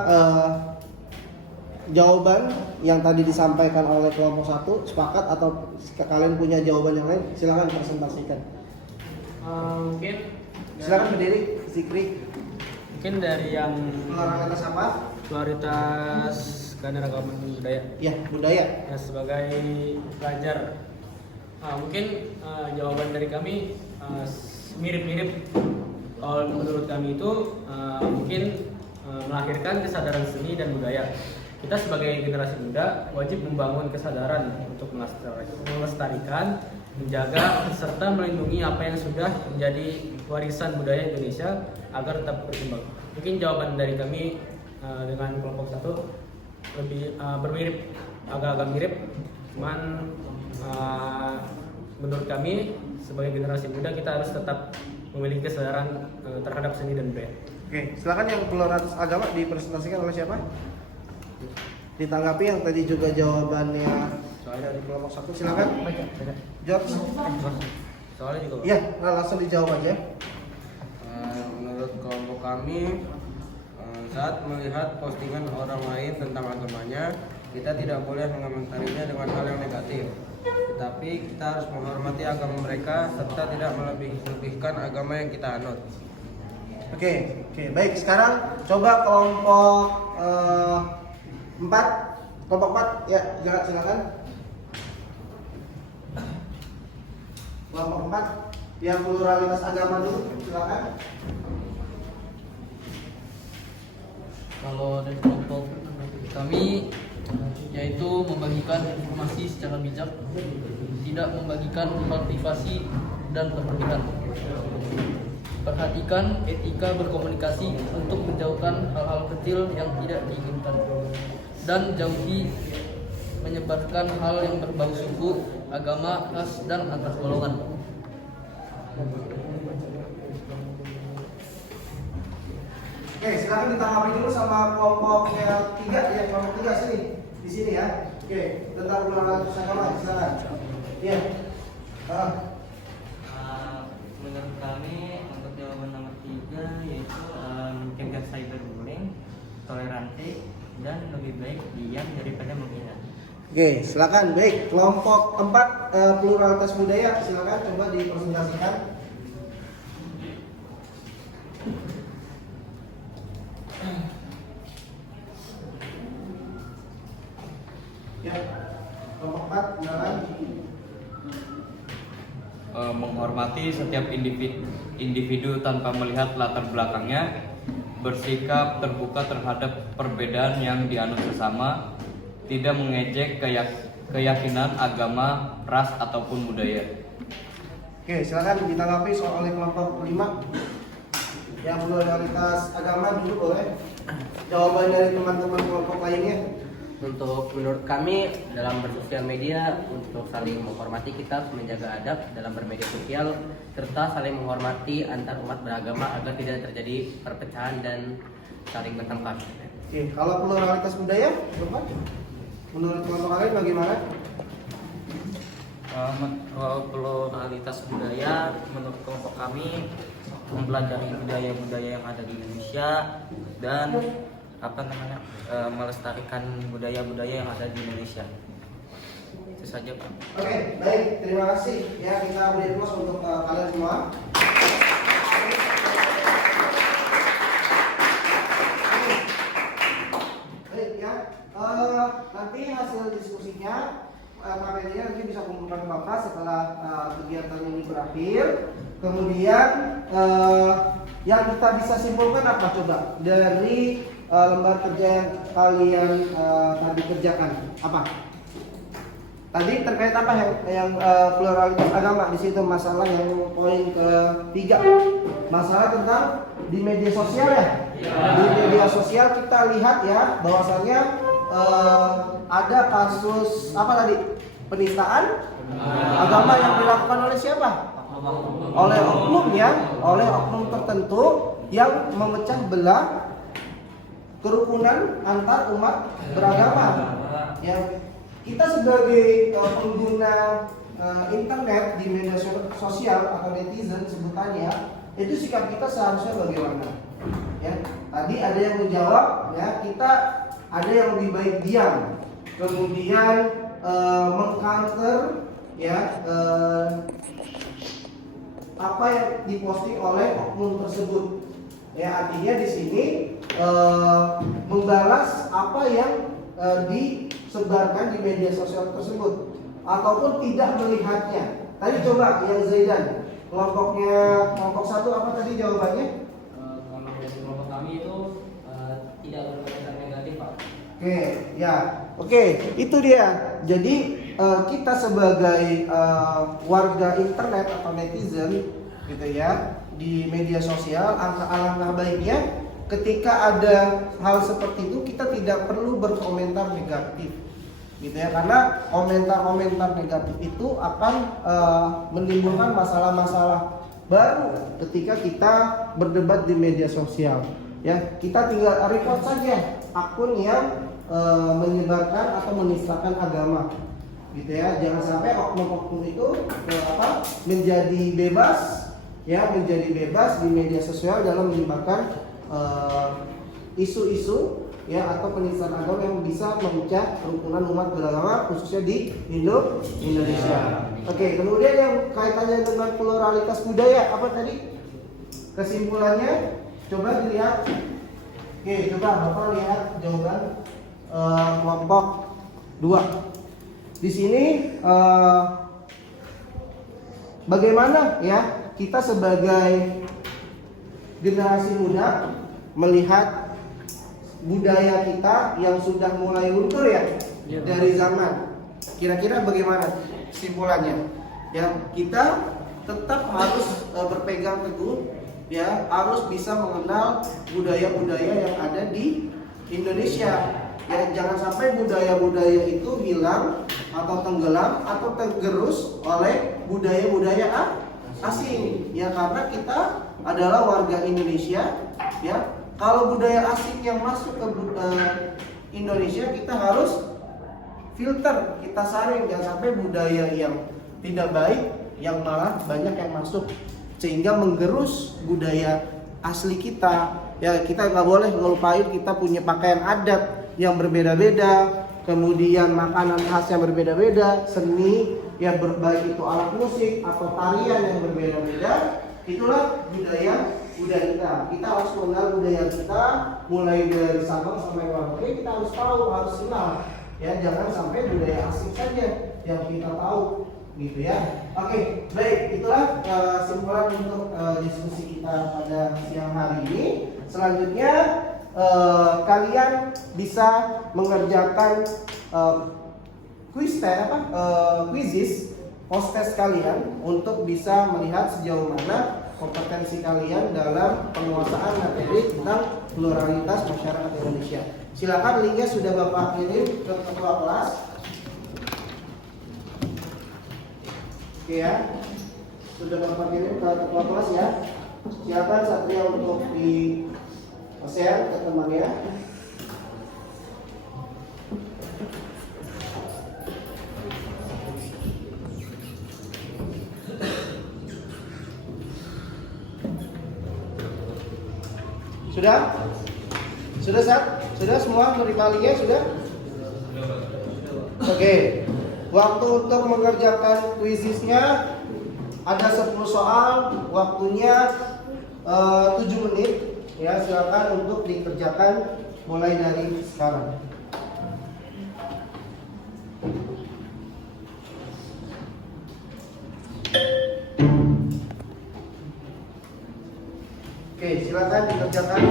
jawaban yang tadi disampaikan oleh kelompok 1 sepakat atau kalian punya jawaban yang lain? Silakan presentasikan. Mungkin Silakan berdiri, Zikri. mungkin dari yang Pluralitas apa? pluralitas keanekaragaman budaya Ya, budaya. ya, sebagai pelajar, mungkin jawaban dari kami mirip-mirip. Kalau menurut kami itu mungkin melahirkan kesadaran seni dan budaya. Kita sebagai generasi muda wajib membangun kesadaran untuk melestarikan, menjaga, serta melindungi apa yang sudah menjadi warisan budaya Indonesia agar tetap berkembang. Mungkin jawaban dari kami dengan kelompok 1 lebih bermirip, agak-agak mirip, cuman menurut kami sebagai generasi muda kita harus tetap memiliki kesadaran terhadap seni dan budaya. Oke, silakan yang pluralitas agama dipresentasikan oleh siapa? Ditanggapi yang tadi juga jawabannya dari kelompok 1, silakan. George. Soalnya juga Iya, langsung dijawab aja. Menurut kelompok kami, saat melihat postingan orang lain tentang agamanya, kita tidak boleh mengomentarinya dengan hal yang negatif. Tetapi kita harus menghormati agama mereka serta tidak melebih-lebihkan agama yang kita anut. Oke, baik. Sekarang coba kelompok 4. Kelompok 4, ya, silakan. Kelompok 4 yang pluralitas agama dulu, silakan. Kalau dari kelompok kami yaitu membagikan informasi secara bijak, tidak membagikan hal privasi dan kepentingan. Perhatikan etika berkomunikasi untuk menjauhkan hal-hal kecil yang tidak diinginkan, dan jauhi menyebarkan hal yang berbau suku, agama, ras, dan antar golongan. Oke, silakan ditanggapi dulu sama kelompok yang 3 ya, kelompok 3 sini, di sini ya. Oke, tentang pluralitas agama, silakan. Iya. Menurut kami untuk jawaban nomor 3 yaitu mencegah cyberbullying, toleransi, dan lebih baik diam daripada menghina. Oke, silakan. Baik, kelompok 4 pluralitas budaya, silakan coba dipresentasikan. Ya, kelompok 4, silakan. Menghormati setiap individu tanpa melihat latar belakangnya, bersikap terbuka terhadap perbedaan yang dianut sesama, tidak mengejek keyakinan agama, ras ataupun budaya. Oke, silakan ditanggapi oleh kelompok 5 yang pluralitas agama dulu boleh. Jawaban dari teman-teman kelompok lainnya. Untuk menurut kami dalam bersosial media, untuk saling menghormati kita harus menjaga adab dalam bermedia sosial, serta saling menghormati antar umat beragama agar tidak terjadi perpecahan dan saling bertengkar. Oke, kalau pluralitas budaya, menurut kelompok kalian bagaimana? Pluralitas budaya menurut kelompok kami mempelajari budaya-budaya yang ada di Indonesia dan melestarikan budaya-budaya yang ada di Indonesia. Itu saja, Pak. Oke, baik, terima kasih ya, kita beri applause untuk kalian semua. Baik ya, nanti hasil diskusinya materinya nanti bisa kumpulkan Bapak setelah kegiatan ini berakhir. Kemudian yang kita bisa simpulkan apa coba dari lembar kerja yang kalian tadi kerjakan? Apa? Tadi terkait apa yang pluralitas agama di situ, masalah yang poin ke-3, masalah tentang di media sosial ya. Di media sosial kita lihat ya bahwasannya ada kasus apa tadi, penistaan agama yang dilakukan oleh siapa? Oleh oknum ya, oleh oknum tertentu yang memecah belah kerukunan antar umat beragama. Ya, kita sebagai pengguna internet di media sosial atau netizen sebutannya, itu sikap kita seharusnya bagaimana? Ya, tadi ada yang menjawab ya, kita ada yang lebih baik diam, kemudian mengcounter ya apa yang diposting oleh oknum tersebut. Ya, artinya di sini membalas apa yang disebarkan di media sosial tersebut ataupun tidak melihatnya. Tadi coba yang Zaidan, kelompok 1 apa tadi jawabannya? Kelompok kami itu tidak berkomentar negatif, Pak. Oke, ya. Oke, itu dia. Jadi kita sebagai warga internet atau netizen gitu ya, di media sosial, alangkah baiknya ketika ada hal seperti itu kita tidak perlu berkomentar negatif gitu ya, karena komentar-komentar negatif itu akan menimbulkan masalah-masalah baru ketika kita berdebat di media sosial ya. Kita tinggal report saja akun yang menyebarkan atau menistakan agama gitu ya. Jangan sampai oknum-oknum itu menjadi bebas ya, menjadi bebas di media sosial dalam menyebarkan isu-isu ya atau penistaan agama yang bisa memecah kerukunan umat beragama khususnya di Indonesia. Oke, kemudian yang kaitannya dengan pluralitas budaya apa tadi kesimpulannya? Coba dilihat. Oke, coba Bapak lihat jawaban kelompok 2. Di sini bagaimana ya kita sebagai generasi muda melihat budaya kita yang sudah mulai luntur ya dari zaman. Kira-kira bagaimana kesimpulannya? Ya, kita tetap harus berpegang teguh, ya, harus bisa mengenal budaya-budaya yang ada di Indonesia. Ya, jangan sampai budaya-budaya itu hilang atau tenggelam atau tergerus oleh budaya-budaya asing. Ya, karena kita adalah warga Indonesia, ya. Kalau budaya asing yang masuk ke Indonesia, kita harus filter, kita saring, jangan sampai budaya yang tidak baik yang malah banyak yang masuk sehingga menggerus budaya asli kita. Ya, kita nggak boleh ngelupain kita punya pakaian adat yang berbeda-beda, kemudian makanan khas yang berbeda-beda, seni ya baik itu alat musik atau tarian yang berbeda-beda. Itulah budaya kita. Kita harus mengenal budaya kita mulai dari Sabang sampai Merauke. Kita harus tahu, harus kenal. Ya, jangan sampai budaya asing saja yang kita tahu, gitu ya. Oke, baik, itulah kesimpulan untuk diskusi kita pada siang hari ini. Selanjutnya kalian bisa mengerjakan quizzes post-test kalian untuk bisa melihat sejauh mana kompetensi kalian dalam penguasaan materi tentang pluralitas masyarakat Indonesia. Silakan, linknya sudah Bapak kirim ke ketua kelas. Oke ya, sudah Bapak kirim ke ketua kelas ya. Silakan Satria untuk di share ke temannya. Sudah? Sudah, Sat? Sudah semua menerima linknya? Sudah? Oke. Waktu untuk mengerjakan quizisnya ada 10 soal, waktunya 7 menit. Ya, silakan untuk dikerjakan mulai dari sekarang. Oke, silakan dikerjakan.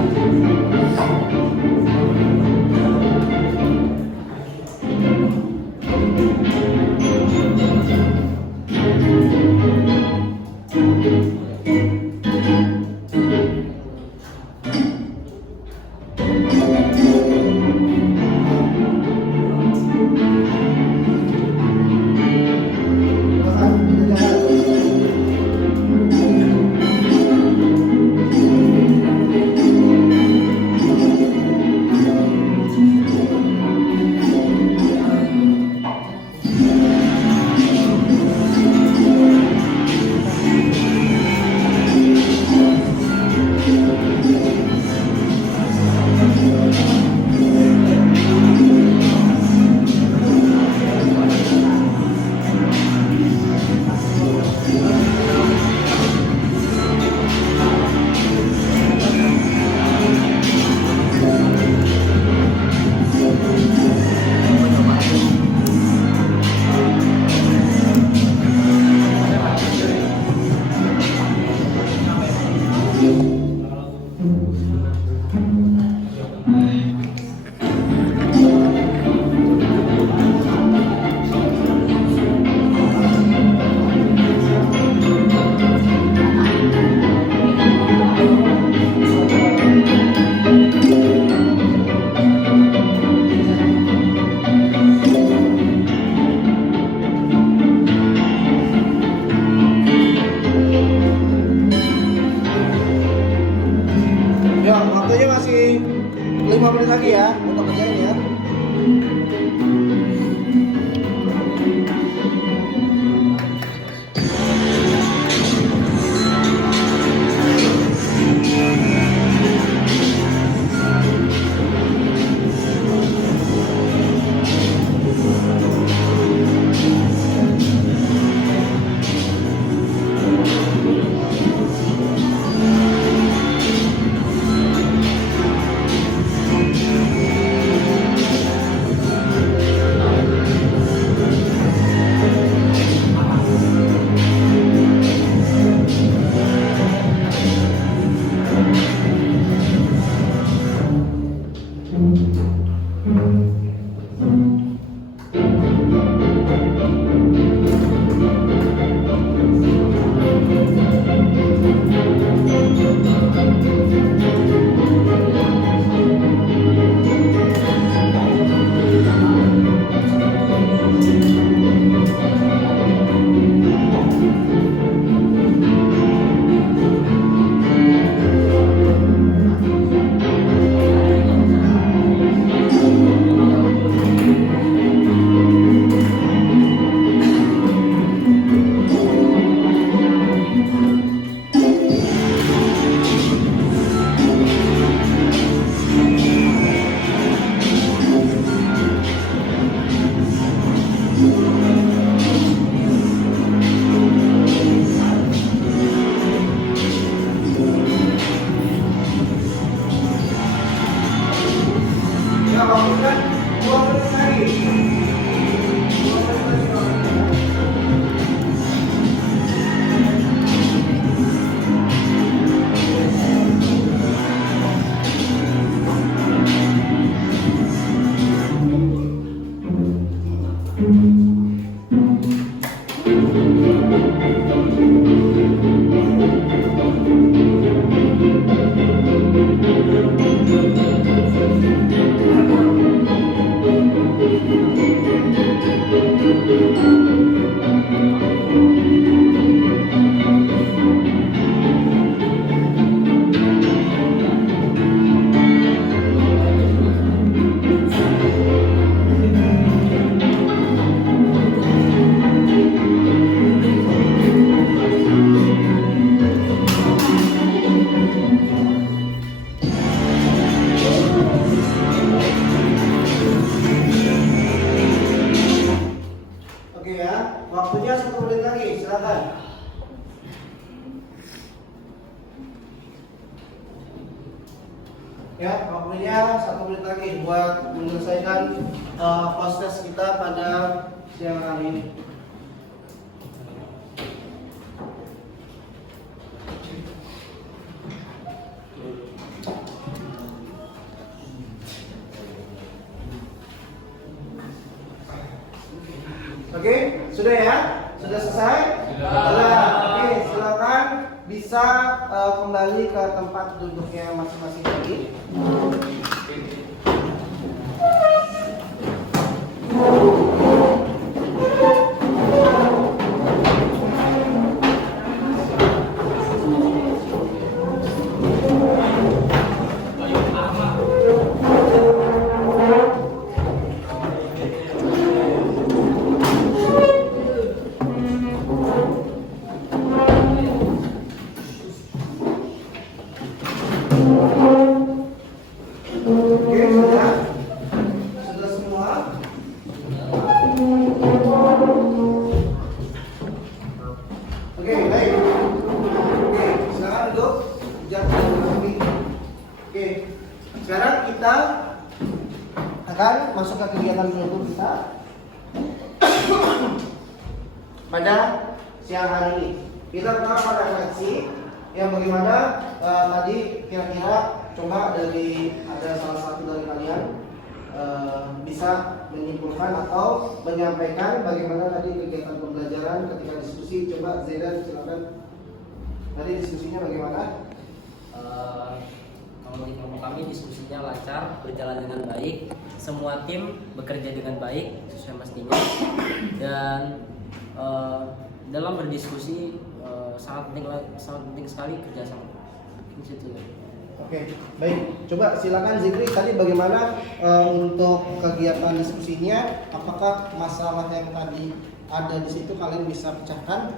Ya, waktunya masih 5 menit lagi ya untuk kerjain ya. waktunya 1 menit lagi buat menyelesaikan post-test kita pada siang hari ini. Oke, sudah ya? Sudah selesai? Sudah. Oke, silakan bisa kembali ke tempat duduknya masing-masing lagi. Oke, sudah? Sudah semua? Oke, baik. Oke, sekarang duduk. Jangan berhenti. Oke, sekarang kita akan masuk ke kegiatan berikut kita pada siang hari ini. Kita pertama pada refleksi yang bagaimana tadi kira-kira coba ada salah satu dari kalian bisa menyimpulkan atau menyampaikan bagaimana tadi kegiatan pembelajaran ketika diskusi. Coba Zaidan, silakan. Tadi diskusinya bagaimana? Kalau di kelompok kami diskusinya lancar, berjalan dengan baik, semua tim bekerja dengan baik sesuai mestinya, dan dalam berdiskusi sangat penting sekali kerjasama. Di situ ya. Oke, baik. Coba silakan Zikri, tadi bagaimana untuk kegiatan diskusinya? Apakah masalah yang tadi ada di situ kalian bisa pecahkan?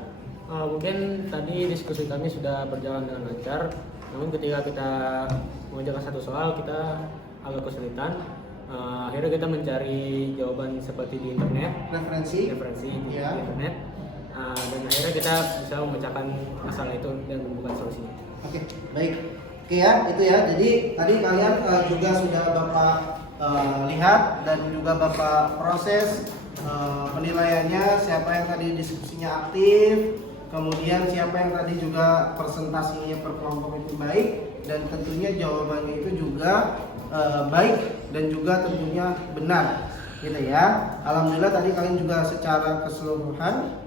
Mungkin tadi diskusi kami sudah berjalan dengan lancar, namun ketika kita mengerjakan satu soal kita agak kesulitan. Akhirnya kita mencari jawaban seperti di internet, referensi di internet, dan akhirnya kita bisa memecahkan masalah itu dan menemukan solusinya. Oke, baik. Oke ya, itu ya. Jadi tadi kalian juga sudah Bapak lihat dan juga Bapak proses penilaiannya, siapa yang tadi diskusinya aktif, kemudian siapa yang tadi juga presentasinya per kelompok itu baik, dan tentunya jawabannya itu juga baik dan juga tentunya benar, gitu ya. Alhamdulillah tadi kalian juga secara keseluruhan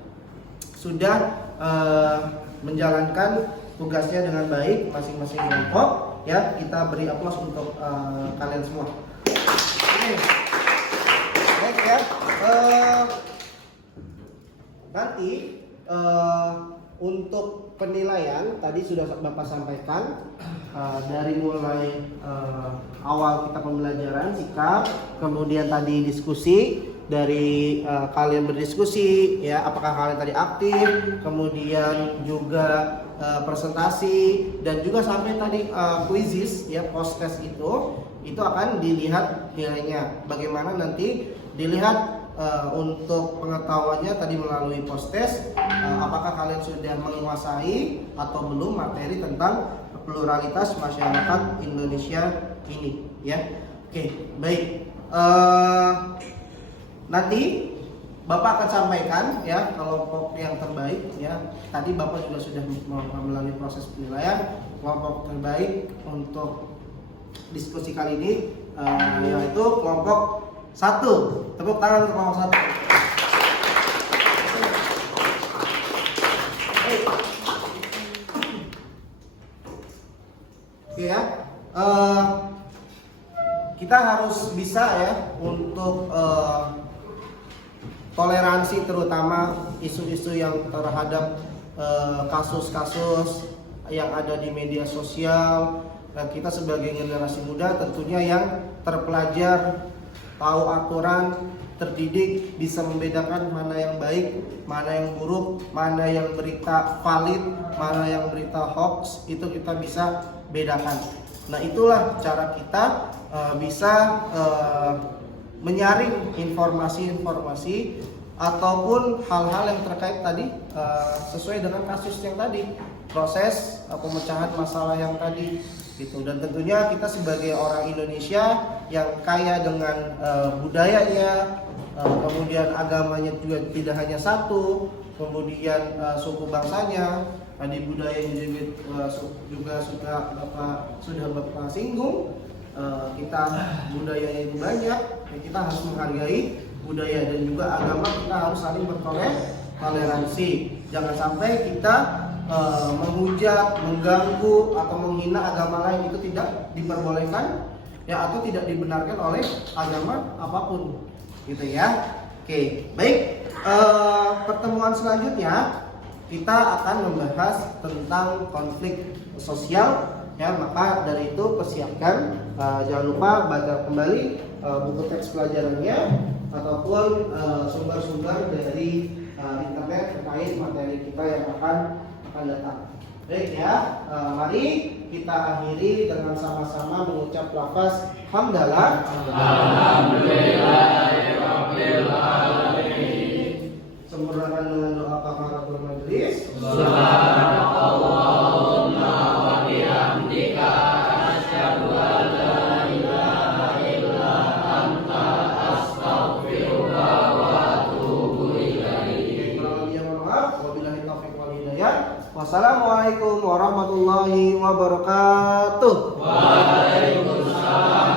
sudah menjalankan tugasnya dengan baik masing-masing kelompok ya. Kita beri aplaus untuk kalian semua. Oke. Baik ya. Nanti untuk penilaian tadi sudah Bapak sampaikan dari mulai awal kita pembelajaran sikap, kemudian tadi diskusi dari kalian berdiskusi ya, apakah kalian tadi aktif, kemudian juga presentasi, dan juga sampai tadi quizzes ya, post test itu akan dilihat nilainya. Bagaimana nanti dilihat untuk pengetahuannya tadi melalui post test, apakah kalian sudah menguasai atau belum materi tentang pluralitas masyarakat Indonesia ini ya. Oke, baik. Nanti Bapak akan sampaikan ya kelompok yang terbaik ya. Tadi Bapak juga sudah melalui proses penilaian kelompok terbaik untuk diskusi kali ini, yaitu kelompok 1. Tepuk tangan untuk kelompok 1. Oke ya. Kita harus bisa ya untuk toleransi, terutama isu-isu yang terhadap kasus-kasus yang ada di media sosial. Dan kita sebagai generasi muda tentunya yang terpelajar, tahu aturan, terdidik, bisa membedakan mana yang baik, mana yang buruk, mana yang berita valid, mana yang berita hoax, itu kita bisa bedakan. Nah, itulah cara kita bisa menyaring informasi-informasi ataupun hal-hal yang terkait tadi sesuai dengan kasus yang tadi, proses pemecahan masalah yang tadi gitu. Dan tentunya kita sebagai orang Indonesia yang kaya dengan budayanya, kemudian agamanya juga tidak hanya satu, kemudian suku bangsanya, tadi budayanya juga sudah Bapak singgung. Kita budayanya itu banyak, kita harus menghargai budaya dan juga agama, kita harus saling bertoleransi. Jangan sampai kita menghujat, mengganggu atau menghina agama lain, itu tidak diperbolehkan ya, atau tidak dibenarkan oleh agama apapun gitu ya. Oke, baik. Pertemuan selanjutnya kita akan membahas tentang konflik sosial ya, maka dari itu persiapkan, jangan lupa baca kembali buku teks pelajarannya ataupun sumber-sumber dari internet terkait materi kita yang akan datang. Baik ya, mari kita akhiri dengan sama-sama mengucap lafaz hamdalah. Alhamdulillahirabbil alamin. Sempurnakan dengan doa kafaratul majelis. Subhanallahumma wa bihamdika asyhadu an la ilaha illa anta astaghfiruka wa atubu ilaik. Wabillahi taufiq wal hidayah. Wassalamualaikum warahmatullahi wabarakatuh. Waalaikumsalam.